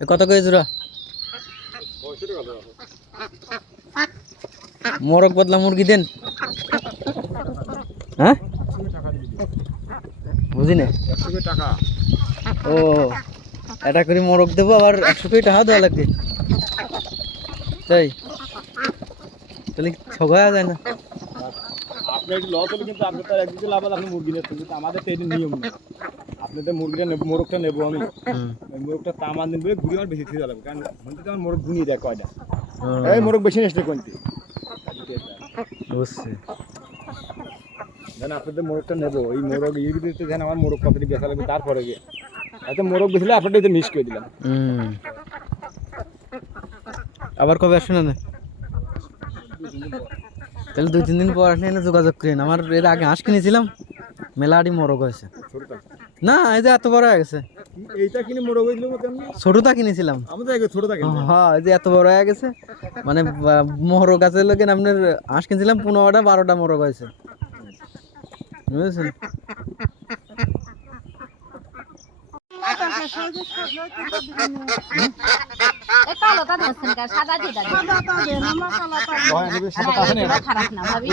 কত করে জোড়া? মোরগ বদলা মুরগি দেন। হ্যাঁ? বুঝি না ও এটা করে মোরগ দেবো, আবার একশো কোটি টাকা দেওয়া লাগবে। তাই? তাহলে ছগা যায় না? আপনি লস হলে কিন্তু আপনি তো একদিকে লাভ আপনি মুরগি কিন্তু আমাদের তো নিয়ম না। আপনাদের মুরগিটা নেব মোরগটা নেব আমি। মোরগটা তামান দিন বলে ঘুরি আমার বেশি থেকে যাবে কারণ তো আমার মোরগ গুনিয়ে দেয় কয়টা। এই মোরগ বেশি নেসতে কোনটি? বুঝছি। যেন আপনাদের মোরগটা নেব। এই মোরগ ইয়ে দিতে যেন আমার মোরগ কতটি বেচা লাগবে তারপরে গিয়ে। এত মোরগ বেচলে আপনাদের মিস করে দিলাম। আবার কবে আসবে না তাহলে দুই তিন দিন পর আসলে যোগাযোগ করেন। আমার এর আগে হাঁস কিনেছিলাম মেলাটি মোরগ হয়েছে। না এই যে এত বড় হয়ে গেছে। এইটা কিনে ছোটটা কিনেছিলাম। আমাদের আগে ছোটটা কিনে হ্যাঁ এই যে এত বড় হয়ে গেছে মানে মোরগ গাছের লোকেন আপনার হাঁস কিনছিলাম পনেরোটা বারোটা মোরগ হয়েছে। বুঝেছেন? সাদা দিয়ে খারাপ না ভাবি।